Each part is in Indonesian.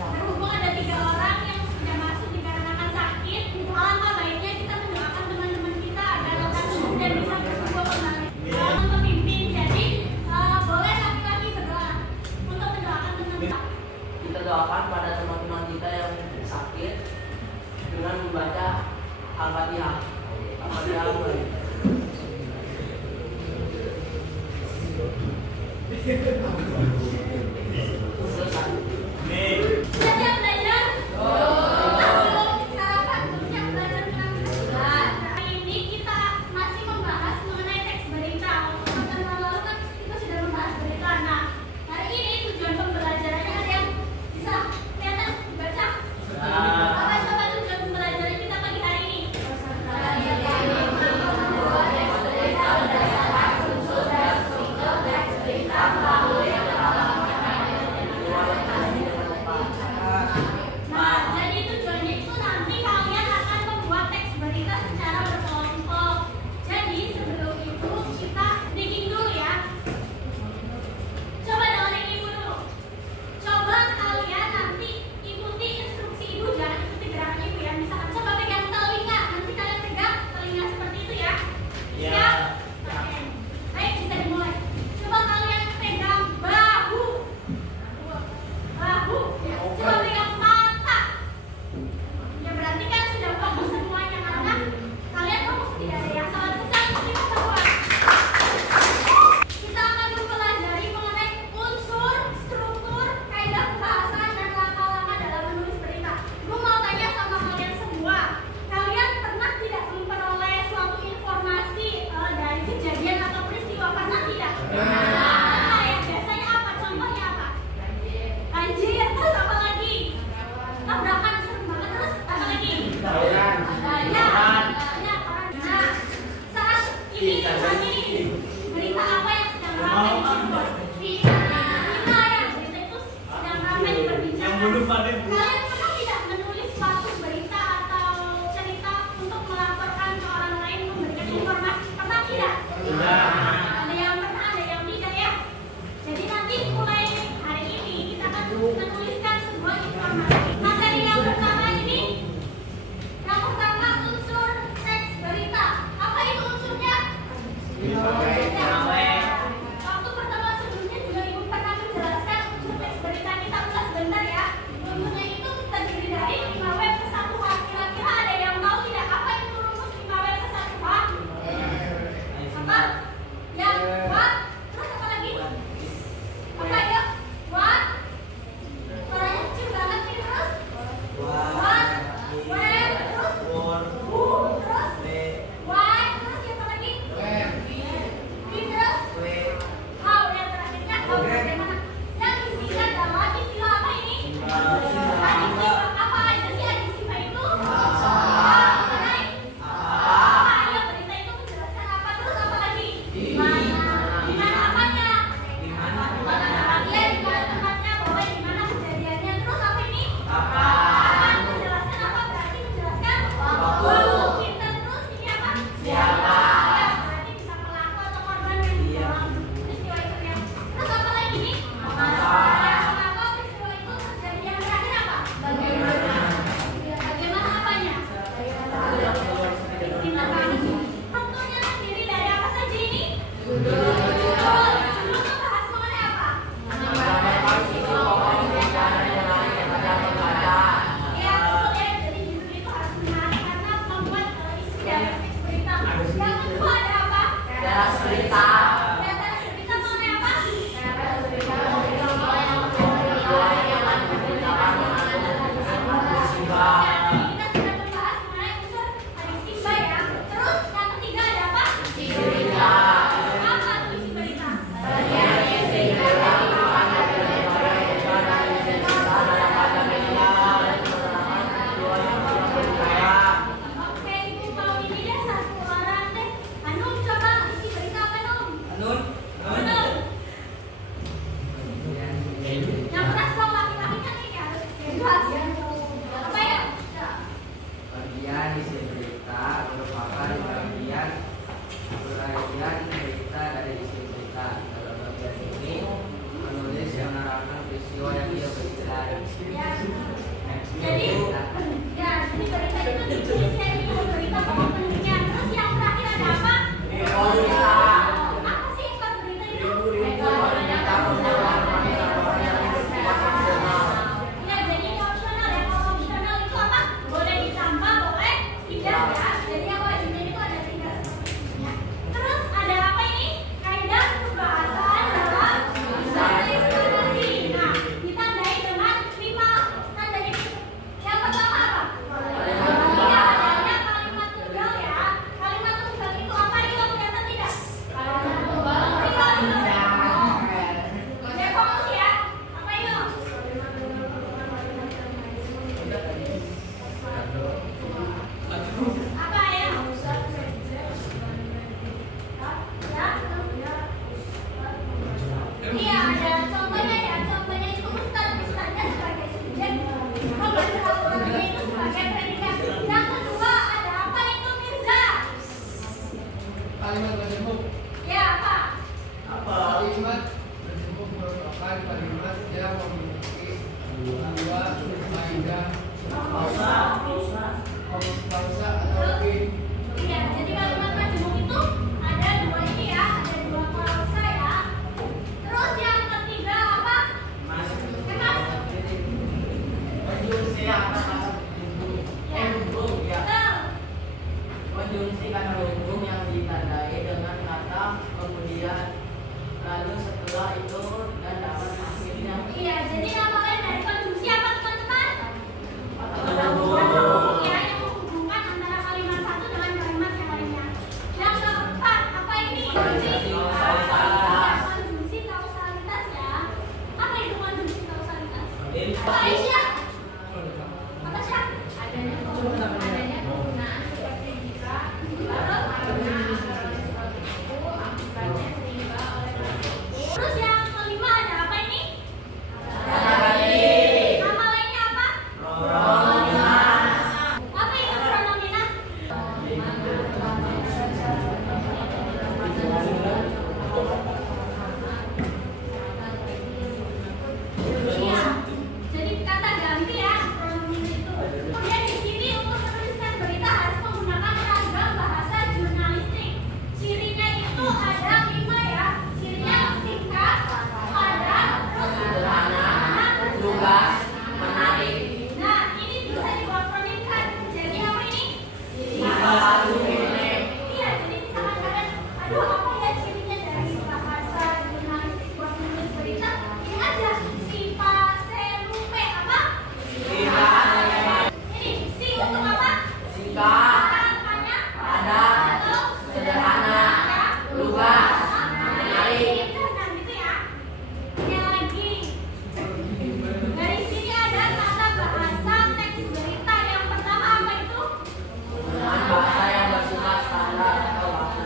Berhubung ada 3 orang yang sudah masuk dikarenakan sakit, alangkah baiknya kita mendoakan teman-teman kita agar lekas sembuh dan bisa berkumpul kembali. Pemimpin, jadi boleh laki-laki berdoa untuk mendoakan teman-teman. Kita doakan pada teman-teman kita yang sakit dengan membaca Al-Fatihah. Sudah siap belajar? Belum sarapan, belum siap belajar kenapa? Hari ini kita masih membahas mengenai teks berita. Waktu pekan lalu kan kita sudah membahas berita. Nah, hari ini tujuan pembelajarannya ada yang bisa kelihatan dibaca? Apa coba tujuan pembelajaran kita pagi hari ini? Nah, jadi tujuannya itu nanti kalian akan membuat teks berita secara berkelompok. Jadi sebelum itu kita digging dulu ya. Coba dengerin ibu dulu. Coba kalian nanti ikuti instruksi ibu, jangan ikuti gerakan ibu ya. Misalkan coba pegang telinga, nanti kalian pegang telinga seperti itu ya. Siap? Oke. Baik, bisa dimulai. Coba kalian pegang bahu. Bahu. Coba pegang mata. Ya berarti kan sudah fokus semuanya karena kalian fokus tidak ada yang salah. Bukan kita semua. Kita akan mempelajari mengenai unsur, struktur, kaidah pembahasan dan langkah-langkah dalam menulis berita. Gue mau tanya sama kalian semua. Kalian pernah tidak memperoleh suatu informasi dari kejadian atau peristiwa? Pernah tidak? Nah, ya biasanya apa? Contohnya apa? Banjir, terus apa lagi? Tabrakan serem banget, terus apa lagi? Banyak orang. Nah, saat ini berita apa yang sedang ramai diperbincangkan? Berita ya, berita itu sedang ramai diperbincangkan. Kalian pernah tidak menulis suatu berita atau cerita untuk melaporkan ke orang lain, memberikan informasi? Pernah tidak? Ada yang pernah, ada yang tidak ya. Jadi nanti mulai hari ini kita akan menuliskan sebuah informasi. Materi yang pertama ini, yang pertama unsur teks berita. Apa itu unsurnya? Waktu pertama sebelumnya juga ibu pernah menjelaskan unsur teks berita. Kita ulas sebentar ya. Unsurnya itu terdiri dari 5W kesatuan. Kira-kira ada yang tahu tidak apa itu rumus 5W kesatuan? Apa? Yang what? Terus apa lagi? Apa ya? What? Suaranya kecil banget nih. Terus what? When? Terus who? Terus why? Terus siapa lagi? Terus how? Dan terakhirnya how. Bagaimana? Yang diisikan dalam istilah apa ini? Adisi. Apa aja sih adisi itu? Mengenai apa? Ya berita itu menjelaskan apa? Terus apa lagi? Di mana apanya? Dia di mana tempatnya, bahwa di mana kejadiannya. Terus apa ini? Kapan? Menjelaskan apa? Berarti menjelaskan waktu. Pinter. Terus ini apa? Siapa? Ya, berarti bisa pelaku atau korban yang dalam peristiwa itu ya. Terus apa lagi nih? Ya, mengapa peristiwa itu terjadi? Yang terakhir apa? Bagaimana apanya? Tindakan. Tentunya terdiri dari apa saja ini? Judul membahas mengenai apa? Ya, betul ya. Jadi judul itu harus menarik karena membuat isi dari teks berita. Yang kedua ada apa? Teras berita. Ya, teras berita mengenai apa? Ya, tadi kita sudah membahas mengenai unsur isi berita ya. Terus yang ketiga ada apa? Apa tuh isi berita? Oke, ibu mau ini deh satu orang deh. Anum, coba isi berita apa Num? Anum. Yang keras dong laki-laki kan ini harus bebas. Apa ya? Bagian isi berita merupakan bagian uraian berita dari isi berita. Dalam bagian ini Ya. Jadi berita itu ditulisnya itu berita pokok pentingnya. Terus yang terakhir ada apa? Apa sih empat berita itu? Ya, jadi ini opsional ya. Kalau opsional itu apa? Boleh ditambah, boleh tidak ya. Jadi yang wajibnya itu ada 3 ya. Terus ada apa ini? Kaidah pembahasan dalam deklarasi. Nah, ditandai dengan 5 tanda itu. Yang pertama apa? Iya, adanya kalimat tunggal ya. Kalimat tunggal itu apa? Itu kelihatan tidak? Kalimat tunggal. Oke, fokus ya. Apa itu? Apa ya? Iya, ada contohnya ya. Contohnya itu ustaz, ustaznya sebagai subjek, pembahasannya itu sebagai predikat. Yang kedua ada apa itu Mirza? Kalimat berjemuk. Ya apa? Kalimat berjemuk merupakan kalimat yang memiliki 2 faedah pausa atau lebih. Iya, jadi kalimat majemuk itu ada 2 ini ya, ada 2 klausa ya. Terus yang ketiga apa? Mas. Konjungsi kata Ya. hubung ya. Betul. Konjungsi kata hubung yang ditandai dengan kata kemudian lalu setelah itu dan dapat akhirnya. Iya, jadi nama lain dari konjungsi apa teman-teman? Kata hubung. Ya, yang menghubungkan antara kalimat satu dengan kalimat yang lainnya. Yang keempat, apa ini? Konjungsi kausalitas ya. Apa itu konjungsi kausalitas? Apa Aisyah? Apa Syah? Adanya penggunaan seperti jika terus yang kelima ada apa ini? Nama lainnya apa? Apa itu pronomina? Iya. Jadi kata ganti ya pronomina itu. Kemudian di sini untuk menuliskan berita harus menggunakan ragam bahasa jurnalistik. Cirinya itu ada 5 ya. Cirinya singkat, padat, terus sederhana, Tugas menarik. nah, ini bisa diprogramkan. Jadi apa ini? Iya, jadi misalkan kalian, aduh apa ya cirinya dari bahasa jurnalistik buat menulis berita? Ini aja, sipaselupe apa? Ini, si untuk apa? Singkat, Apanya? padat, Atau sederhana, lugas, menarik. Nah, gitu ya. Yang lagi. Dari sini ada tata bahasa teks berita. Yang pertama apa itu? Dengan bahasa yang bersifat standar atau baku.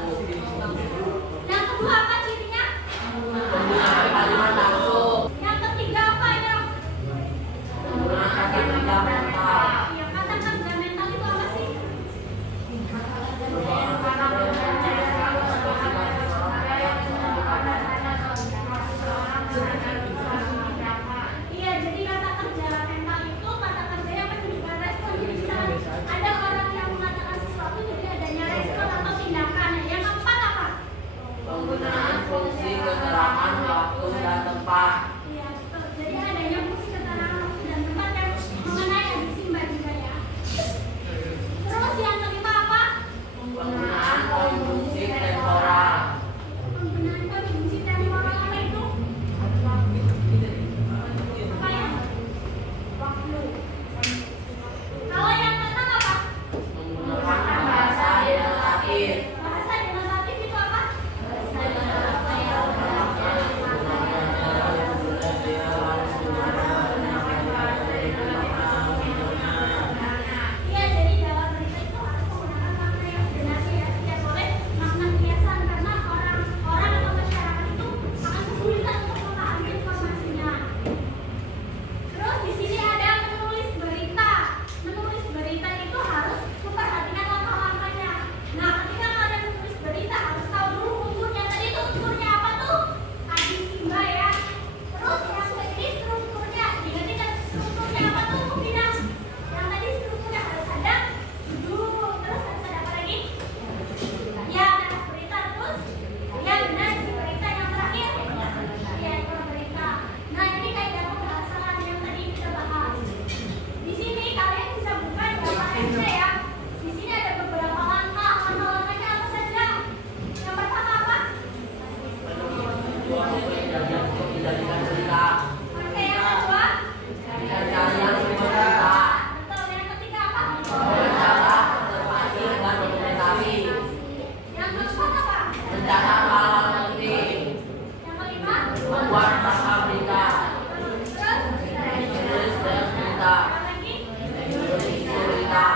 Dasar alam negeri. Yang kelima, Membuat naskah berita. terus, Menulis berita. apa lagi? Menulis berita.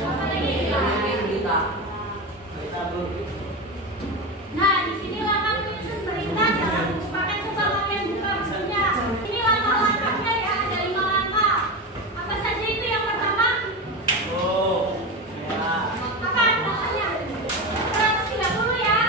Apa lagi? Menulis berita. Berita Bu. Nah, di sini langkah menyusun berita jangan lupakan, coba kalian buka bukunya. Ini langkah-langkahnya ya, ada 5 langkah. Apa saja itu yang pertama? Oh, ya. Apa namanya? 130 ya.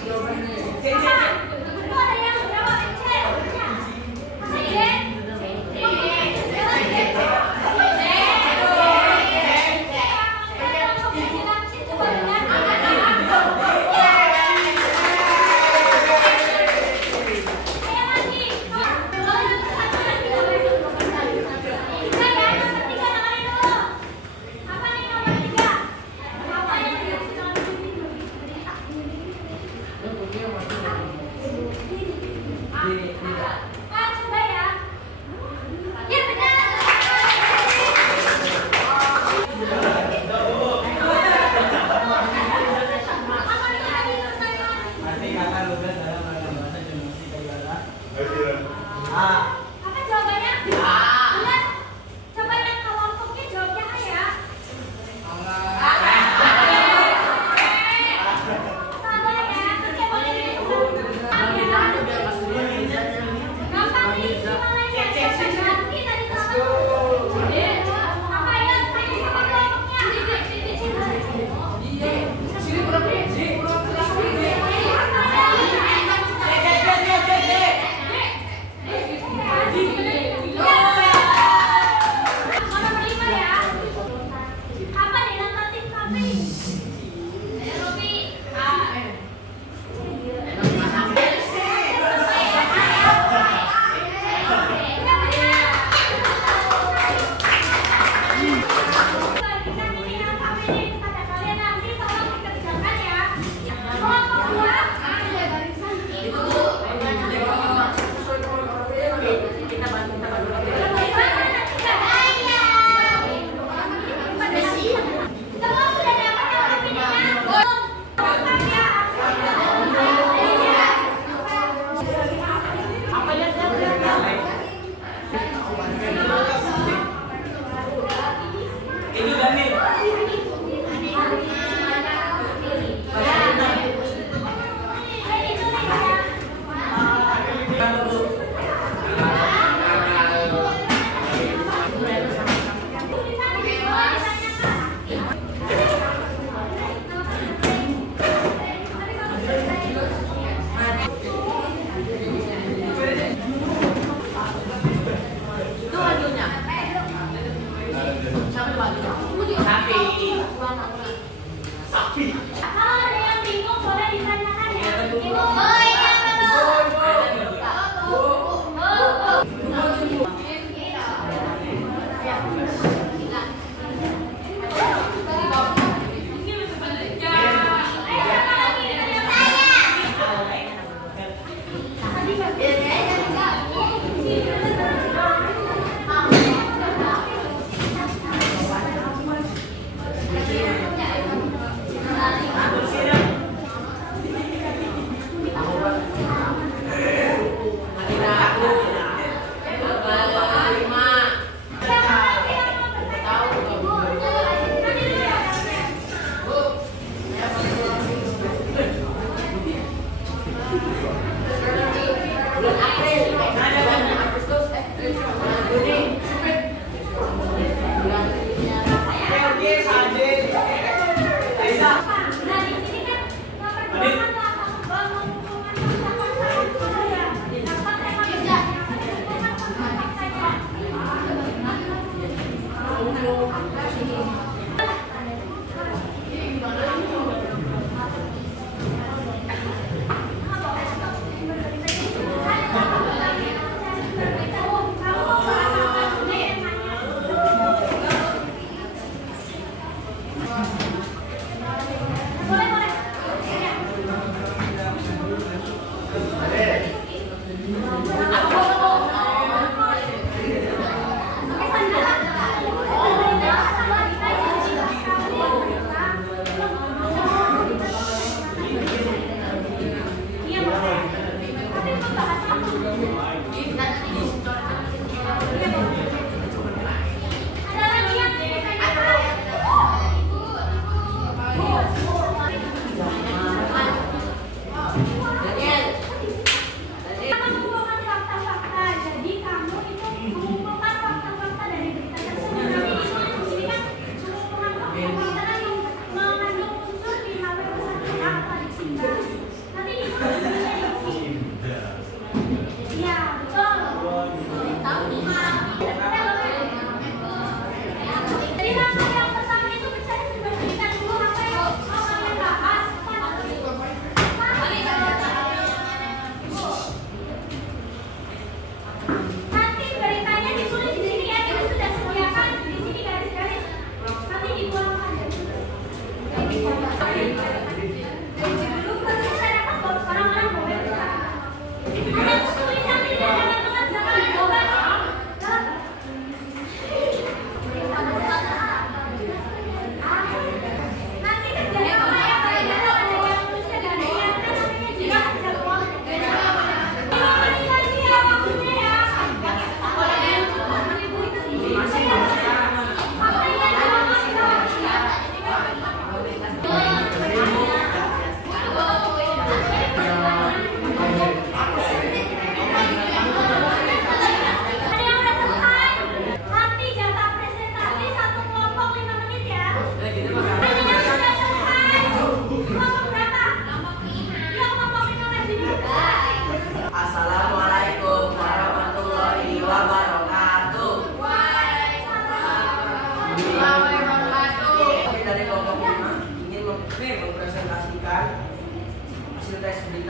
Jawabannya. Itu ada yang jawab C. Masih C?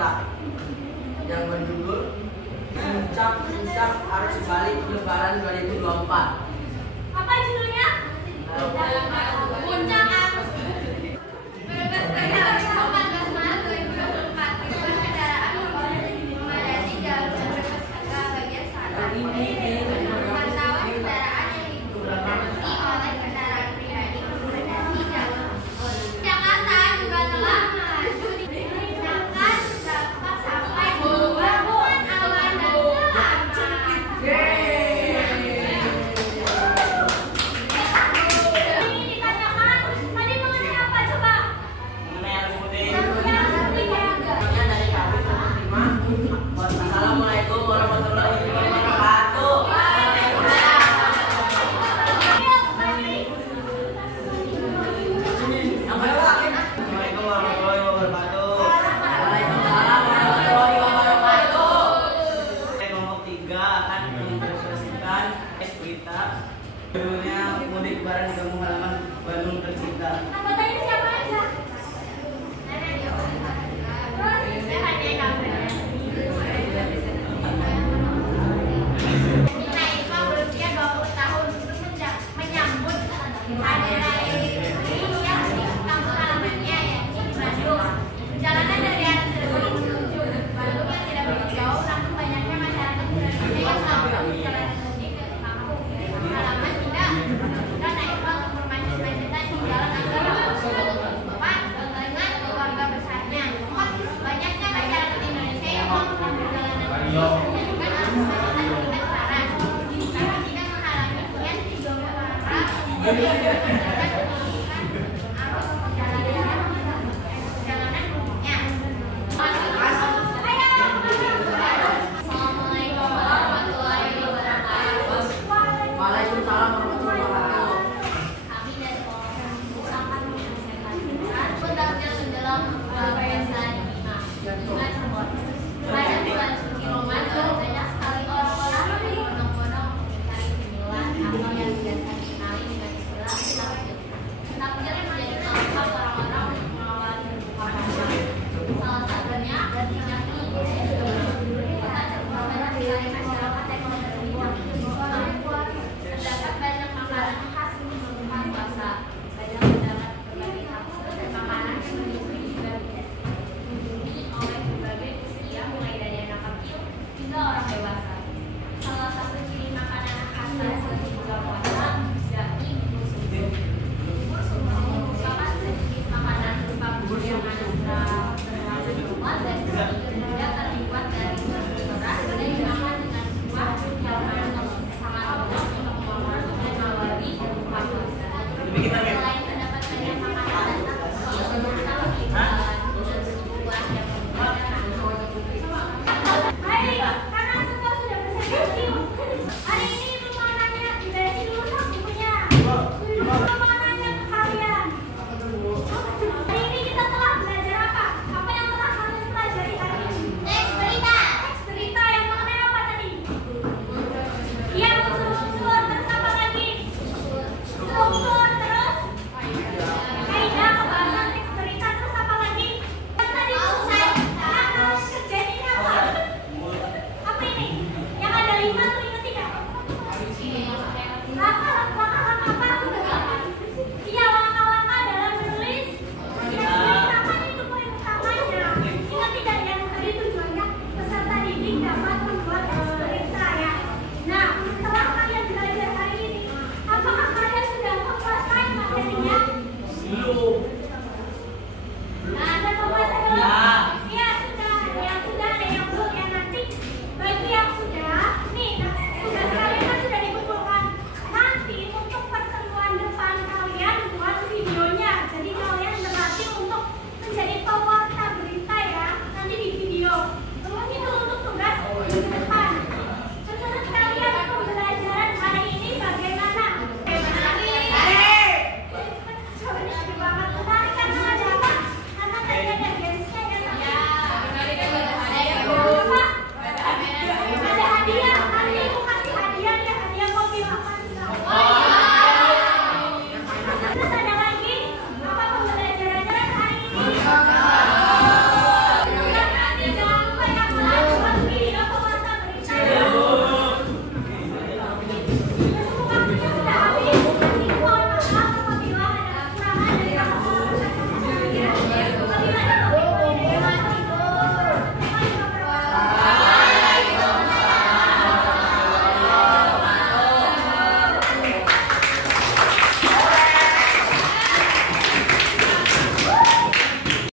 kita yang berjudul Puncak Arus Balik Lebaran 2024. Apa judulnya?